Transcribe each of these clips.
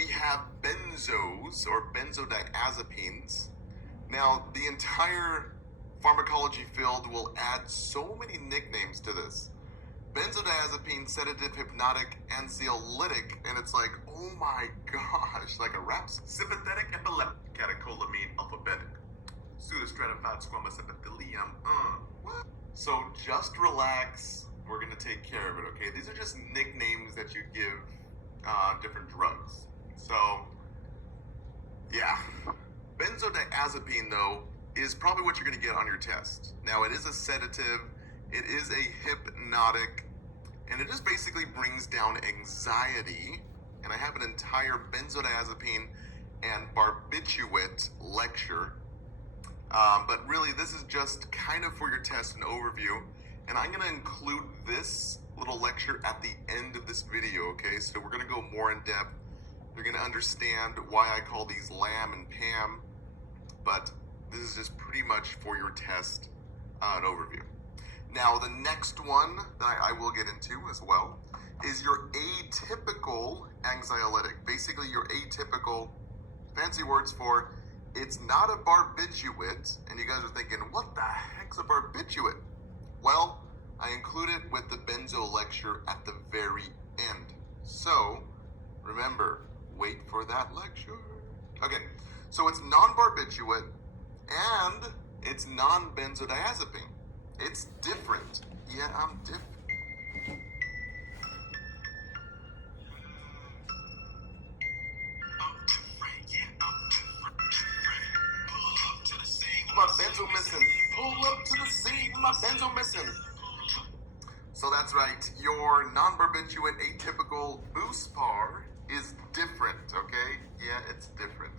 we have benzos or benzodiazepines. Now, the entire pharmacology field will add so many nicknames to this. Benzodiazepine, sedative, hypnotic, anxiolytic, and it's like, oh my gosh, like a rap. Sympathetic, epileptic, catecholamine, alphabetic, pseudostratified squamous epithelium. What? So just relax. We're gonna take care of it, okay? These are just nicknames that you give different drugs. So, yeah. Benzodiazepine, though, is probably what you're gonna get on your test. Now, it is a sedative. It is a hypnotic, and it just basically brings down anxiety. And I have an entire benzodiazepine and barbiturate lecture. But really, this is just kind of for your test and overview. And I'm going to include this little lecture at the end of this video, okay? So we're going to go more in depth. You're going to understand why I call these LAM and PAM. But this is just pretty much for your test and overview. Now, the next one that I will get into as well is your atypical anxiolytic. Basically, your atypical, fancy words for, it's not a barbiturate. And you guys are thinking, what the heck's a barbiturate? Well, I include it with the benzo lecture at the very end. So, remember, wait for that lecture. Okay, so it's non-barbiturate and it's non-benzodiazepine. It's different. Yeah, I'm different. My benzo missing. Pull up to the scene. My benzo missing. So that's right. Your non-barbiturate atypical Buspar is different, okay? Yeah, it's different.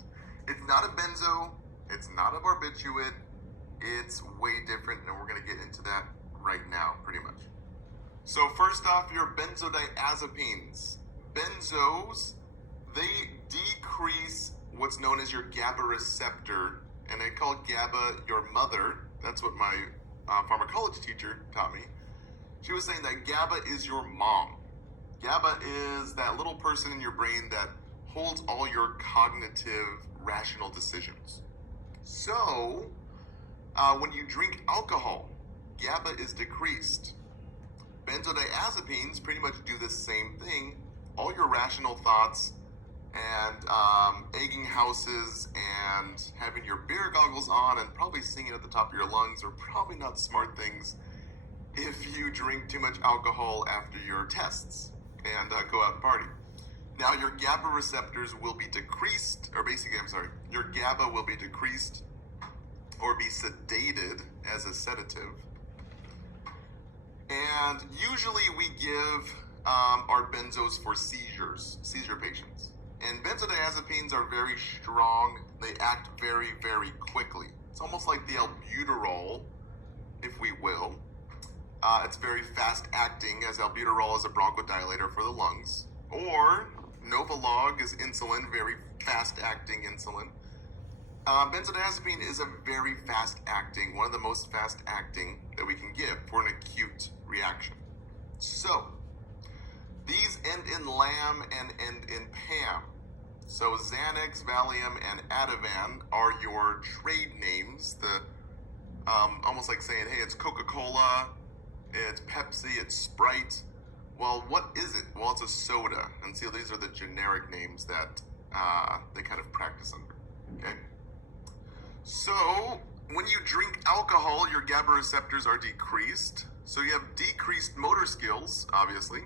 It's not a benzo. It's not a barbiturate. It's way different, and we're going to get into that right now, pretty much. So first off, your benzodiazepines. Benzos, they decrease what's known as your GABA receptor, and I call GABA your mother. That's what my pharmacology teacher taught me. She was saying that GABA is your mom. GABA is that little person in your brain that holds all your cognitive, rational decisions. So, when you drink alcohol, GABA is decreased. Benzodiazepines pretty much do the same thing. All your rational thoughts and egging houses and having your beer goggles on and probably singing at the top of your lungs are probably not smart things if you drink too much alcohol after your tests and go out and party. Now, your GABA receptors will be decreased, or basically, your GABA will be decreased or be sedated as a sedative. And usually we give our benzos for seizure patients. And benzodiazepines are very strong. They act very, very quickly. It's almost like the albuterol, if we will. It's very fast acting, as albuterol is a bronchodilator for the lungs. Or Novolog is insulin, very fast acting insulin. Benzodiazepine is a very fast acting, one of the most fast acting that we can give for an acute reaction. So, these end in LAM and end in PAM. So Xanax, Valium, and Ativan are your trade names. The almost like saying, hey, it's Coca-Cola, it's Pepsi, it's Sprite. Well, what is it? Well, it's a soda. And see, these are the generic names that they kind of practice under. Okay. So when you drink alcohol, your GABA receptors are decreased. So you have decreased motor skills, obviously.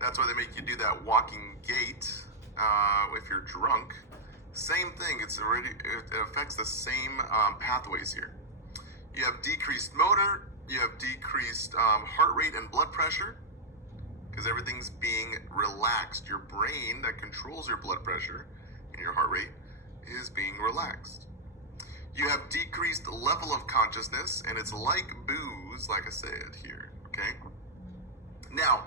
That's why they make you do that walking gait if you're drunk. Same thing. It affects the same pathways here. You have decreased motor. You have decreased heart rate and blood pressure because everything's being relaxed. Your brain that controls your blood pressure and your heart rate is being relaxed. You have decreased level of consciousness, and it's like booze, like I said here, okay? Now,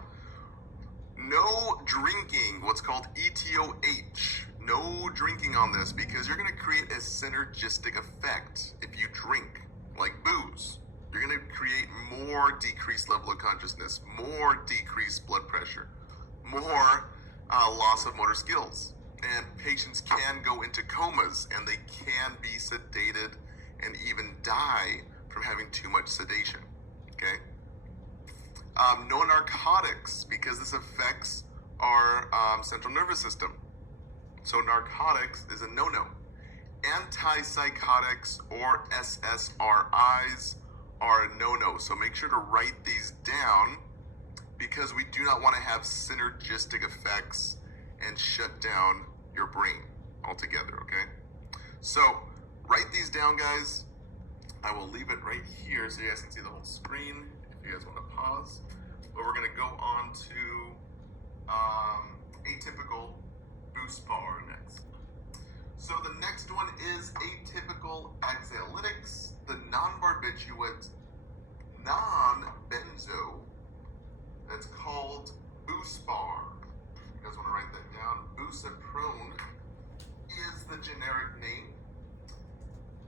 no drinking, what's called ETOH. No drinking on this because you're going to create a synergistic effect if you drink, like booze. You're going to create more decreased level of consciousness, more decreased blood pressure, more loss of motor skills. And patients can go into comas, and they can be sedated and even die from having too much sedation. Okay? No narcotics, because this affects our central nervous system. So narcotics is a no-no. Antipsychotics or SSRIs are a no-no. So make sure to write these down, because we do not want to have synergistic effects and shut down your brain altogether, okay? So write these down, guys. I will leave it right here so you guys can see the whole screen if you guys want to pause. But we're going to go on to atypical Buspar next. So the next one is atypical anxiolytics, the non-barbiturate, non-benzo, that's called Buspar. You guys want to write that down? Busaprone is the generic name.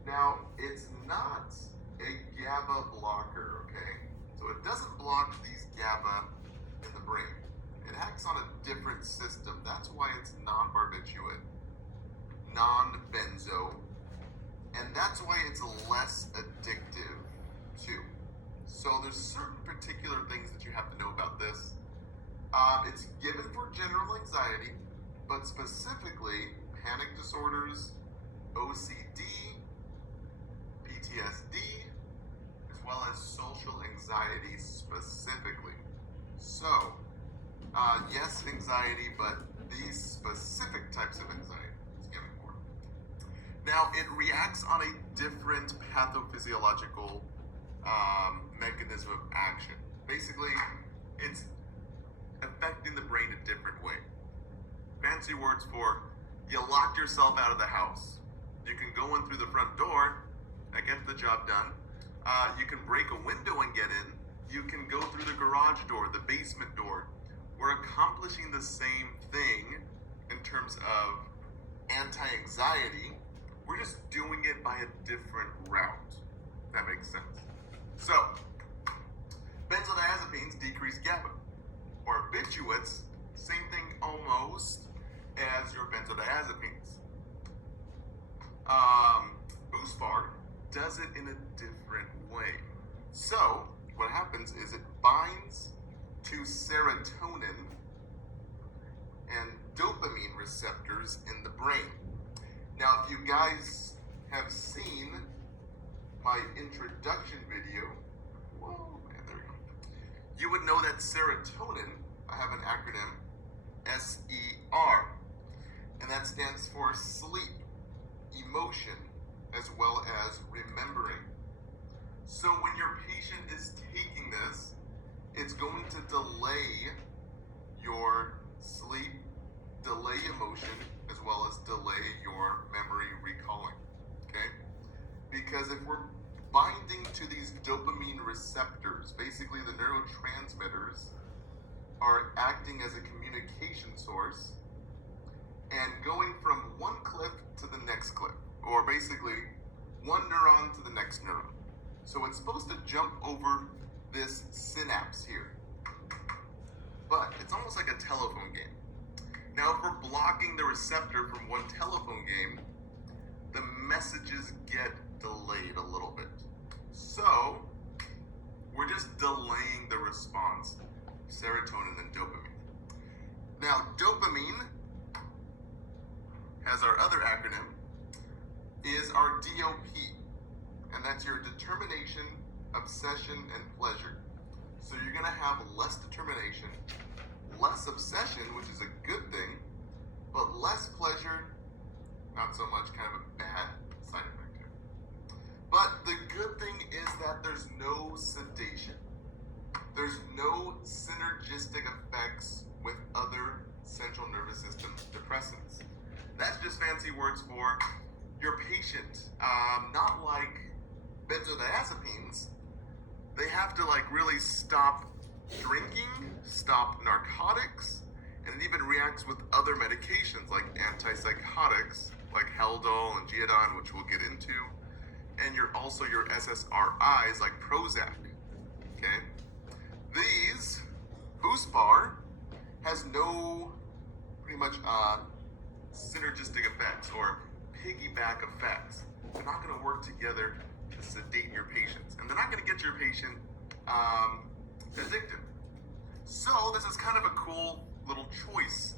Now, it's not a GABA blocker, okay? So it doesn't block these GABA in the brain. It acts on a different system. That's why it's non-barbiturate, non-benzo, and that's why it's less addictive too. So there's certain particular things that you have to know about this. It's given for general anxiety, but specifically panic disorders, OCD, PTSD, as well as social anxiety specifically. So, yes, anxiety, but these specific types of anxiety is given for. Now, it reacts on a different pathophysiological mechanism of action. Basically, it's affecting the brain a different way. Fancy words for, you locked yourself out of the house. You can go in through the front door, that gets the job done. You can break a window and get in. You can go through the garage door, the basement door. We're accomplishing the same thing in terms of anti-anxiety. We're just doing it by a different route. If that makes sense. So, benzodiazepines decrease GABA. Barbiturates, same thing almost as your benzodiazepines. Buspar does it in a different way. So, what happens is it binds to serotonin and dopamine receptors in the brain. Now, if you guys have seen my introduction video, whoa, man, there we go. You would know that serotonin, I have an acronym, SER, and that stands for sleep, emotion, as well as remembering. So when your patient is taking this, it's going to delay your sleep, delay emotion, as well as delay your memory recalling, okay? Because if we're binding to these dopamine receptors, basically the neurotransmitters are acting as a communication source and going from one cliff to the next cliff, or basically one neuron to the next neuron. So it's supposed to jump over this synapse here. But it's almost like a telephone game. Now, if we're blocking the receptor from one telephone game, the messages get delayed a little bit. So, we're just delaying the response, serotonin and dopamine. Now, dopamine has our other acronym, is our DOP, and that's your determination, obsession, and pleasure. So you're gonna have less determination, less obsession, which is a good thing, but less pleasure, not so much, kind of a bad side effect here. But the good thing is that there's no sedation. There's no synergistic effects with other central nervous system depressants. That's just fancy words for your patient. Not like benzodiazepines. They have to like really stop drinking, stop narcotics, and it even reacts with other medications like antipsychotics, like Haldol and Geodon, which we'll get into, and your SSRIs like Prozac. Okay, Buspar has no pretty much synergistic effects or piggyback effects. They're not going to work together to sedate your patients, and they're not going to get your patient addicted. So this is kind of a cool little choice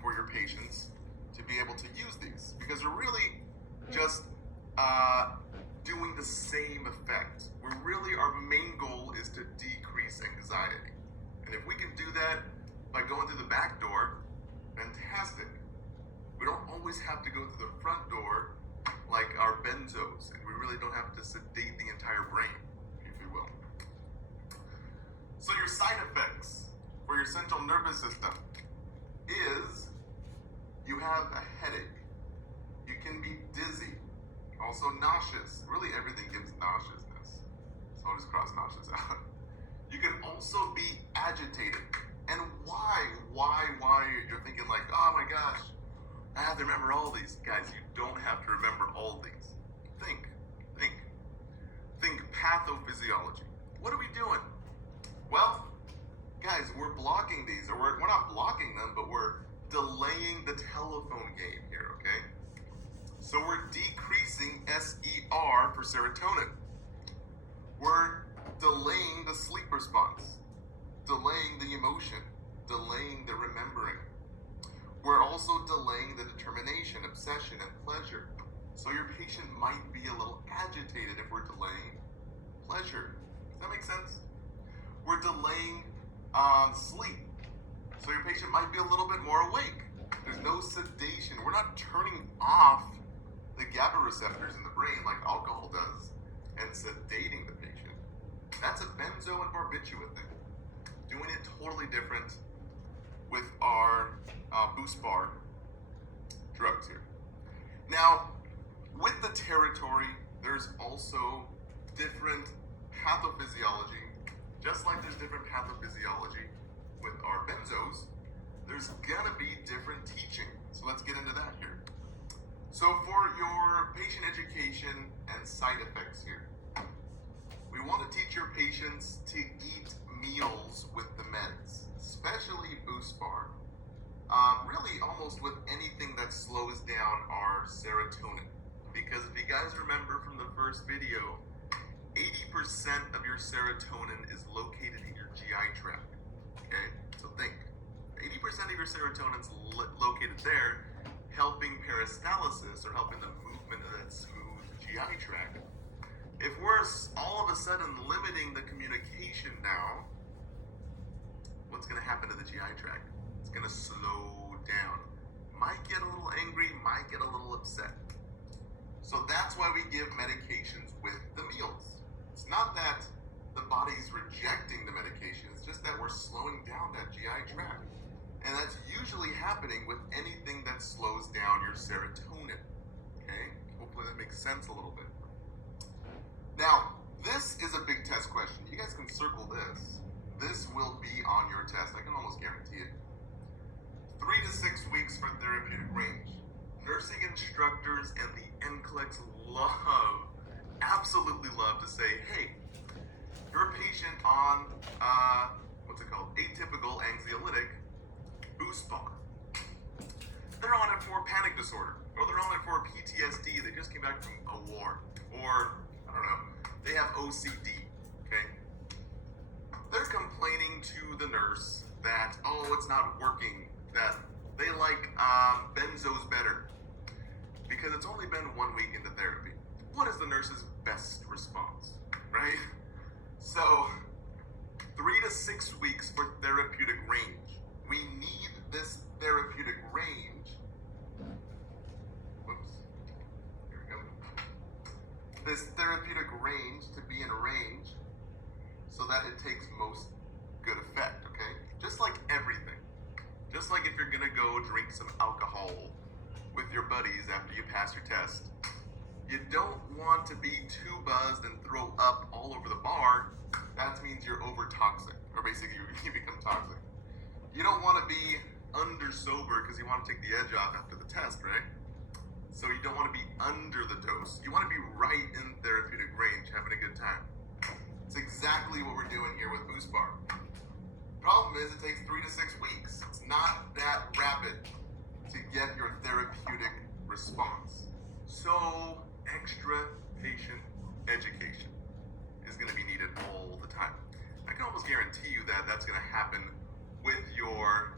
for your patients to be able to use these, because we're really just doing the same effect. Our main goal is to decrease anxiety. And if we can do that by going through the back door, fantastic. We don't always have to go through the front door like our benzos, and we really don't have to sedate the entire brain, if you will. So your side effects for your central nervous system is you have a headache, you can be dizzy, also nauseous. Really everything gives nauseousness, so I'll just cross nauseous out. You can also be agitated. And why? You're thinking like, oh my gosh, I have to remember all these. Guys, you don't have to remember all these. Think pathophysiology. What are we doing? Well, guys, we're blocking these, or we're not blocking them, but we're delaying the telephone game here, okay? So we're decreasing SER for serotonin. We're delaying the sleep response, delaying the emotion, delaying the remembering. We're also delaying the determination, obsession, and pleasure. So your patient might be a little agitated if we're delaying pleasure. Does that make sense? We're delaying sleep. So your patient might be a little bit more awake. There's no sedation. We're not turning off the GABA receptors in the brain like alcohol does and sedating the patient. That's a benzo and barbiturate thing. Doing it totally different with our BoostBar drugs here. Now, with the territory, there's also different pathophysiology. Just like there's different pathophysiology with our benzos, there's gonna be different teaching. So let's get into that here. So for your patient education and side effects here, we want to teach your patients to eat meals with the meds, especially BoostBar. Really almost with anything that slows down our serotonin. Because if you guys remember from the first video, 80% of your serotonin is located in your GI tract, okay? So think, 80% of your serotonin is located there, helping peristalsis, or helping the movement of that smooth GI tract. If we're all of a sudden limiting the communication now, what's going to happen to the GI tract? It's going to slow down. Might get a little angry, might get a little upset. So that's why we give medications with the meals. It's not that the body's rejecting the medication, it's just that we're slowing down that GI tract. And that's usually happening with anything that slows down your serotonin, okay? Hopefully that makes sense a little bit. Now, this is a big test question. You guys can circle this. This will be on your test. I can almost guarantee it. 3 to 6 weeks for therapeutic range. Nursing instructors and the NCLEX absolutely love to say, hey, you're a patient on, atypical anxiolytic, BoostBar. They're on it for panic disorder, or they're on it for PTSD. They just came back from a war, or I don't know, they have OCD, okay? They're complaining to the nurse that, oh, it's not working, that they like benzos better because it's only been 1 week into therapy. What is the nurse's best response, right? So, 3 to 6 weeks for therapeutic range. We need this therapeutic range. Here we go. This therapeutic range to be in range so that it takes most good effect, okay? Just like everything. Just like if you're gonna go drink some alcohol with your buddies after you pass your test, you don't want to be too buzzed and throw up all over the bar. That means you're over toxic, or basically you become toxic. You don't want to be under sober because you want to take the edge off after the test, right? So you don't want to be under the dose. You want to be right in therapeutic range, having a good time. It's exactly what we're doing here with BoostBar. Problem is, it takes 3 to 6 weeks. It's not that rapid. to get your therapeutic response. So extra patient education is going to be needed all the time. I can almost guarantee you that that's going to happen with your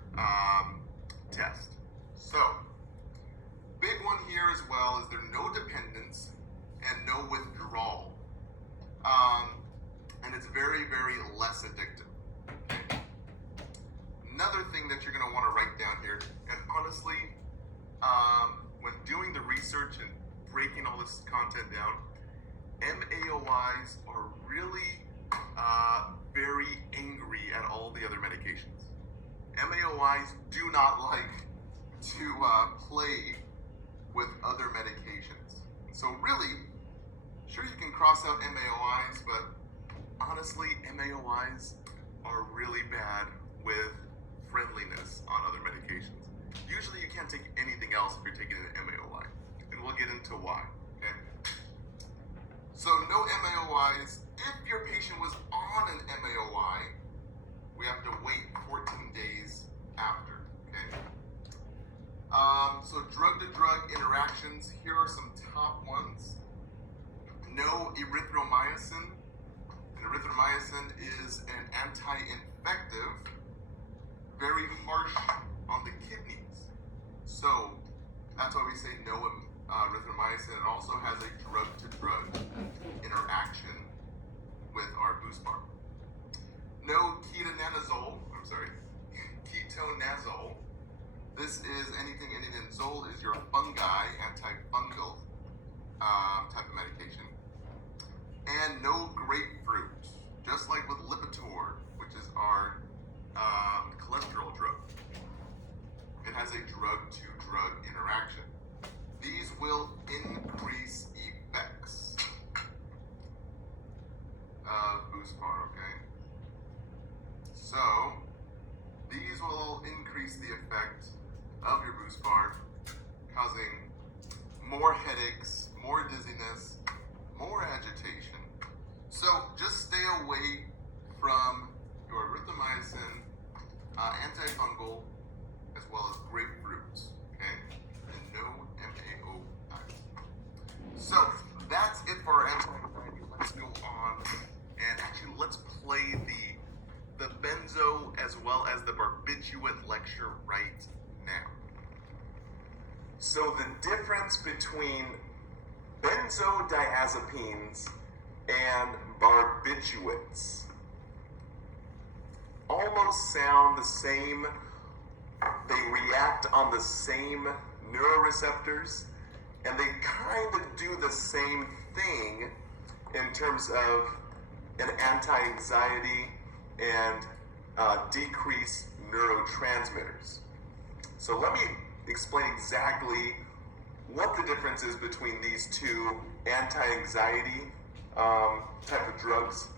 test. So, big one here as well is there no dependence and no withdrawal. And it's very, very less addictive. Okay? Another thing that you're going to want to write down here, and honestly, when doing the research and breaking all this content down, MAOIs are really very angry at all the other medications. MAOIs do not like to play with other medications. So really, sure you can cross out MAOIs, but honestly, MAOIs are really bad with friendliness on other medications. Usually you can't take anything else if you're taking an MAOI, and we'll get into why, okay? So no MAOIs. If your patient was on an MAOI, we have to wait 14 days after, okay? So drug-to-drug interactions, here are some top ones. No erythromycin. And erythromycin is an anti-infective, very harsh on the kidneys. So that's why we say no erythromycin. It also has a drug-to-drug interaction with our Buspar. No ketonazole. This is Enidinazole is your fungi, antifungal type of medication. And no grapefruit, just like with Lipitor, which is our cholesterol drug. It has a drug-to-drug interaction. These will increase effects of Buspar, okay? So, these will increase the effect of your Buspar, causing more headaches, more dizziness, more agitation. So, just stay away from your erythromycin, antifungal, as well as grapefruits, okay? And no MAOIs. So, that's it for our anti-anxiety. Let's go on and actually let's play the benzo as well as the barbiturate lecture right now. So the difference between benzodiazepines and barbiturates almost sound the same. They react on the same neuroreceptors, and they kind of do the same thing in terms of an anti-anxiety and decrease neurotransmitters. So let me explain exactly what the difference is between these two anti-anxiety type of drugs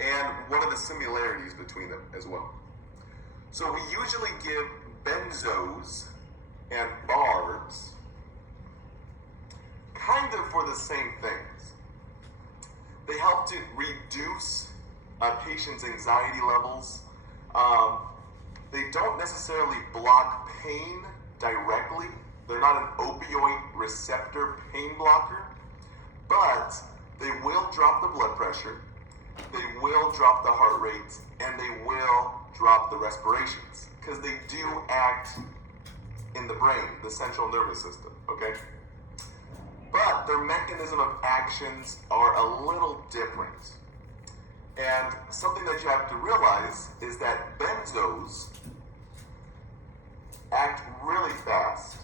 and what are the similarities between them as well. So we usually give benzos and barbs kind of for the same things. They help to reduce a patient's anxiety levels. They don't necessarily block pain directly. They're not an opioid receptor pain blocker, but they will drop the blood pressure, they will drop the heart rate, and they will drop the respirations, because they do act in the brain, the central nervous system, okay? But their mechanism of actions are a little different. And something that you have to realize is that benzos act really fast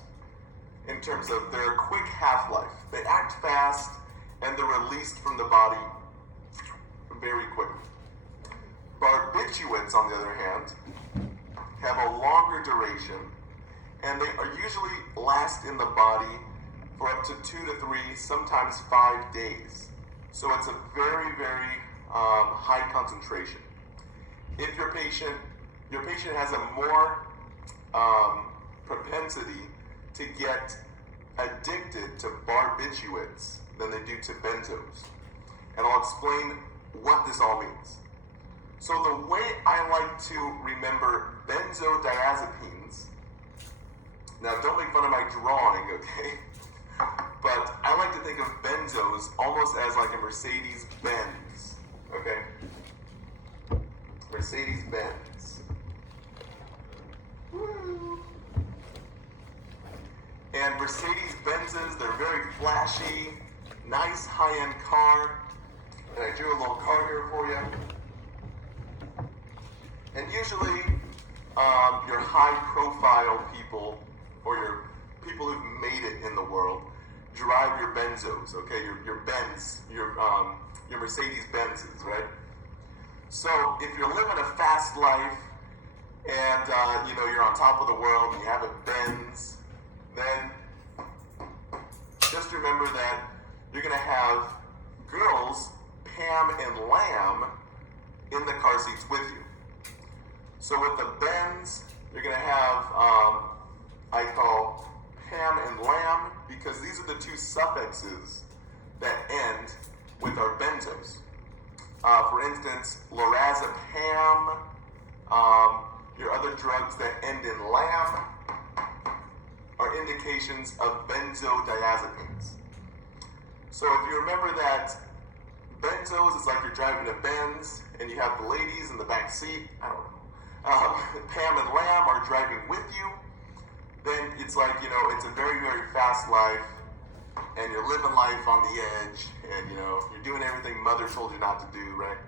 in terms of their quick half-life. They act fast and they're released from the body very quickly. Barbiturates, on the other hand, have a longer duration, and they are usually last in the body for up to 2 to 3, sometimes 5 days. So it's a very, very high concentration. If your patient has a more propensity to get addicted to barbiturates than they do to benzos. And I'll explain what this all means. So the way I like to remember benzodiazepines, Now, don't make fun of my drawing, okay? But I like to think of benzos almost as like a Mercedes-Benz, okay? Mercedes-Benz. Woo. And Mercedes-Benzes, they're very flashy, nice high-end car. And I drew a little car here for you. And usually, your high-profile people, or your people who've made it in the world, drive your Benzos, okay? Your Benz, your Mercedes-Benzes, right? So if you're living a fast life, and you're on top of the world, and you have a Benz, then just remember that you're gonna have girls, Pam and Lamb, in the car seats with you. So with the Benz, you're gonna have, I call Pam and Lamb, because these are the two suffixes that end with our benzos. For instance, lorazepam, your other drugs that end in lam are indications of benzodiazepines. So if you remember that benzos is like you're driving a Benz and you have the ladies in the back seat, I don't know. Pam and Lamb are driving with you, then it's like, it's a very, very fast life, and you're living life on the edge, and you're doing everything mother told you not to do, right?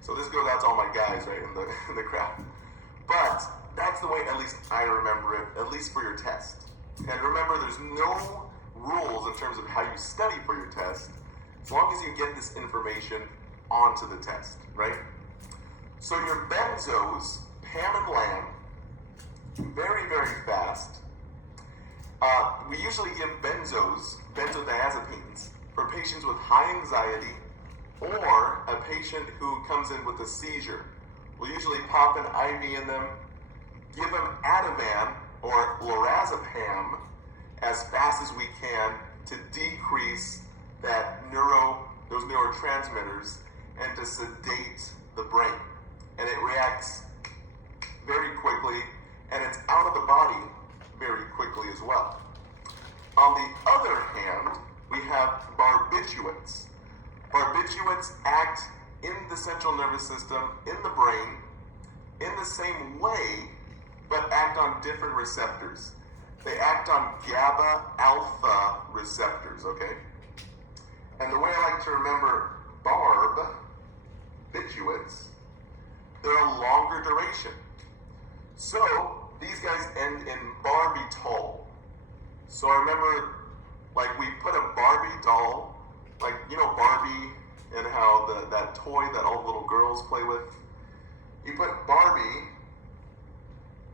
So this goes out to all my guys, right, in the crowd. But that's the way, at least I remember it, at least for your test. And remember, there's no rules in terms of how you study for your test, as long as you get this information onto the test, right? So your benzos, Pam and Lamb, very, very fast. We usually give benzodiazepines, for patients with high anxiety or a patient who comes in with a seizure. We'll usually pop an IV in them, give them Ativan or lorazepam as fast as we can to decrease those neurotransmitters and to sedate the brain. And it reacts very quickly, and it's out of the body very quickly as well. On the other hand, we have barbiturates. Barbiturates act in the central nervous system, in the brain, in the same way, but act on different receptors. They act on GABA alpha receptors, okay? And the way I like to remember barbiturates, they're a longer duration. So these guys end in barbitol. So I remember, like, we put a Barbie doll, like, Barbie and how that toy that all little girls play with. You put Barbie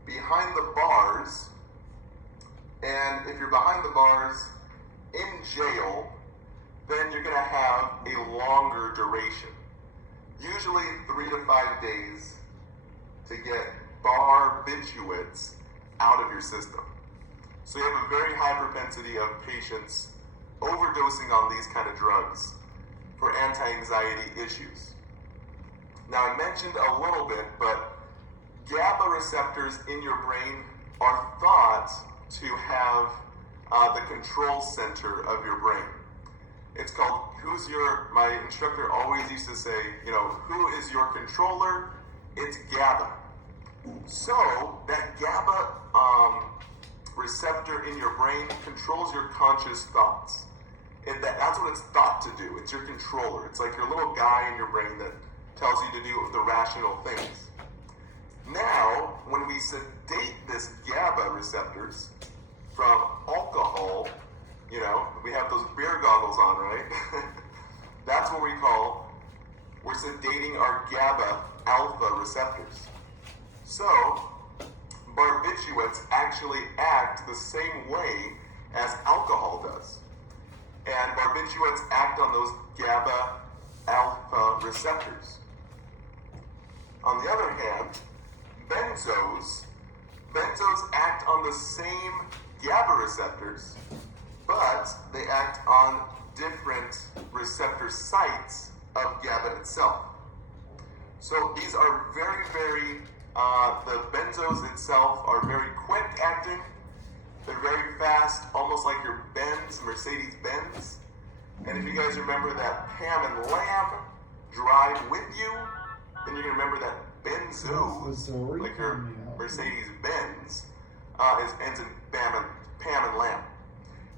behind the bars, and if you're behind the bars in jail, then you're going to have a longer duration. Usually 3 to 5 days to get barbiturates out of your system. So you have a very high propensity of patients overdosing on these kind of drugs for anti-anxiety issues. Now I mentioned a little bit, but GABA receptors in your brain are thought to have the control center of your brain. It's called, my instructor always used to say, who is your controller? It's GABA. So that GABA receptor in your brain controls your conscious thoughts. That's what it's thought to do. It's your controller. It's like your little guy in your brain that tells you to do the rational things. Now, when we sedate this GABA receptors from alcohol, we have those beer goggles on, right? That's what we're sedating our GABA alpha receptors. So, barbiturates actually act the same way as alcohol does. And barbiturates act on those GABA alpha receptors. On the other hand, benzos act on the same GABA receptors, but they act on different receptor sites of GABA itself. So these are very, very, the benzos itself are very quick acting, They're very fast, almost like your Benz, Mercedes-Benz. And if you guys remember that Pam and Lamb drive with you, then you're going to remember that Benzos, like your Mercedes-Benz, ends in Pam and Lamb.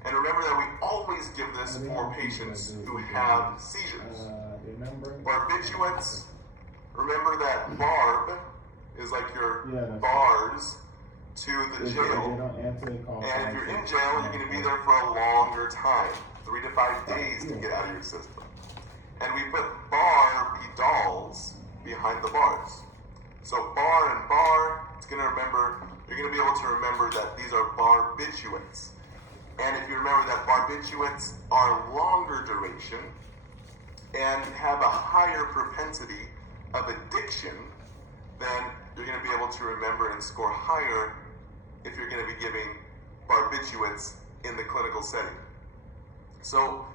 And remember that we always give this for patients who have seizures. Barbiturates, remember that barb is like your bars to the jail. And if you're in jail, you're going to be there for a longer time, 3 to 5 days to get out of your system. And we put Barbie dolls behind the bars. So bar and bar, you're going to be able to remember that these are barbiturates. And if you remember that barbiturates are longer duration and have a higher propensity of addiction, then you're going to be able to remember and score higher if you're going to be giving barbiturates in the clinical setting. So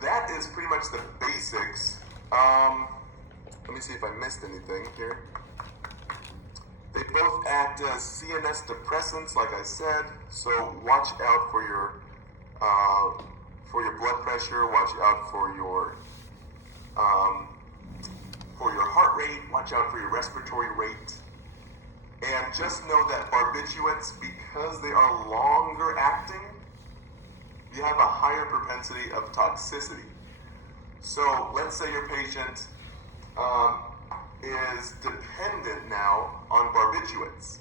that is pretty much the basics. Let me see if I missed anything here. They both act as CNS depressants, like I said. So watch out for your blood pressure. Watch out for your heart rate. Watch out for your respiratory rate. And just know that barbiturates, because they are longer acting, you have a higher propensity of toxicity. So let's say your patient is dependent now on barbiturates,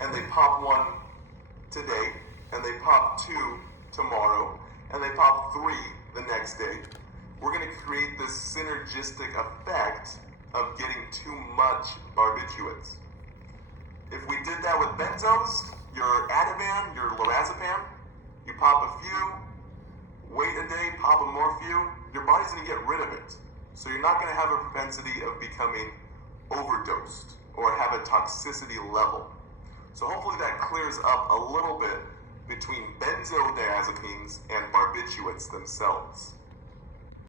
and they pop one today, and they pop 2 tomorrow, and they pop 3 the next day. We're going to create this synergistic effect of getting too much barbiturates. If we did that with benzos, your Ativan, your lorazepam, you pop a few, wait a day, pop a more few, your body's going to get rid of it. So you're not going to have a propensity of becoming overdosed or have a toxicity level. So hopefully that clears up a little bit between benzodiazepines and barbiturates themselves.